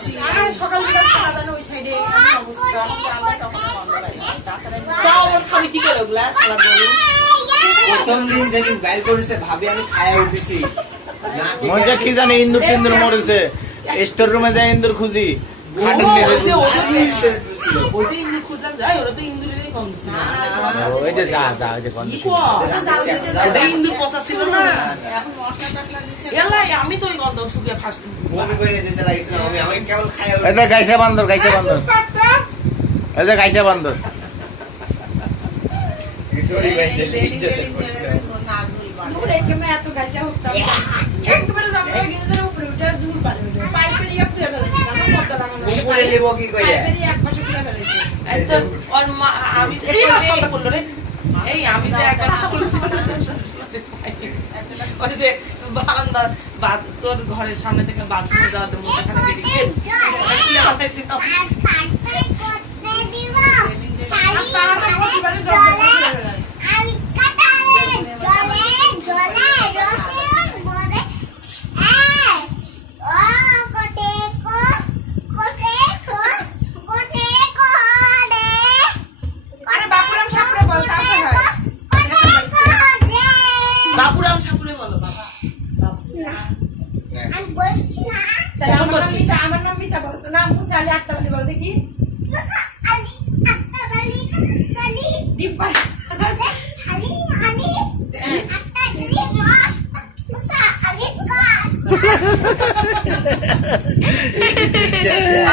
সকাল ওই সাইডে খাবি কি করে ওগুলা প্রথম দিন যেদিন বাইর করেছে ভাবি আমি খায়া উঠেছি মজা কি জানি ইন্দুর টিন্দুর মরেছে স্টোর রুমে যাই ইন্দুর খুঁজি ওই যে যা যা ওই যে ইন্দুর পচা ছিল না আমি তো ওই গন্ধ শুকিয়ে ফার্স্ট মনে করে দিতে লাগিয়েছিলাম আমি কেবল খায়া এই যে গাইসা বান্দর এই যে গাইসা বান্দর ডোরি বাইতে ইজ্জত করছিল এত গাছে হচ্ছে একবারে যাবে গিয়ে উপরে উঠে দূর পারে পাইপের ইয়া খুলে ফেলেছে আমার মত লাগানো উপরে নেব কি কইরা পাইপের এক পাশে খুলে ফেলেছে এত ওর মা আমি এই রাস্তাটা বললো রে এই আমি যে একটা বলেছি ওই যে বারান্দার তোর ঘরের সামনে থেকে বাথরুমে যাওয়ার মধ্যে এখানে বেরিয়ে বাবুরাম সাপুরে বলো বাবা আমার নাম মিতা বলতো না মুসা আলী আক্তার আলী বলতে কি দীপা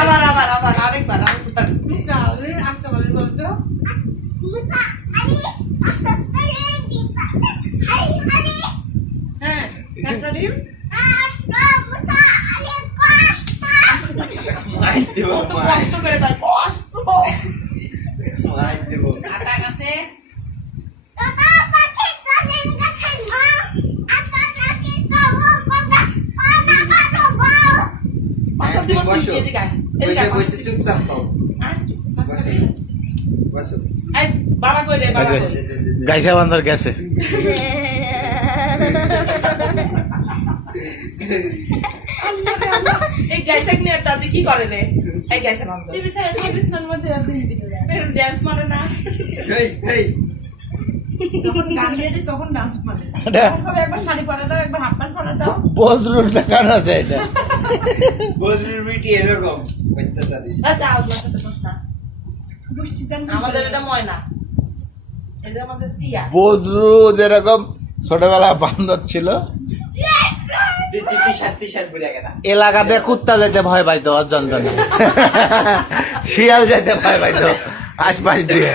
আবার আরেকবার মুসা আলী আক্তার আলী বলতো হ্যাঁ একটা ডিম মাই দেব কষ্ট করে তাই কষ্ট মাই দেব আটা গাছে পাঁচটা দিবস বসো এদিকে আয় বসে এদিকে বসে চুপচাপ খাও বসো বসো আয় বাবা কই রে বাবা কই গাইসা বান্দর গেছে এই গাইসাক নিয়ে দাদি কি করে রে এই গাইসা নাম টিভি তে সার্ভিসের মধ্যে ড্যান্স মানে না এই এই যখন গান দিয়ে তখন ডান্স মানে তখন একবার শাড়ি পরা দাও একবার হাফ প্যান্ট পরা দাও বজরুল টাকা আছে এটা বজরুর মিটি এরকম অত্যাচারী আচ্ছা আমার সাথে বস না গোষ্ঠীদান আমাদের এটা ময়না এটা আমাদের চিয়া বজরু যেরকম ছোটবেলা বান্দর ছিল টি-শার্ট পরে গেটা এলাকাতে কুত্তা যাইতে ভয় পাইতো অজান্ত শিয়াল যাইতে ভয় পাইতো আশপাশ দিয়ে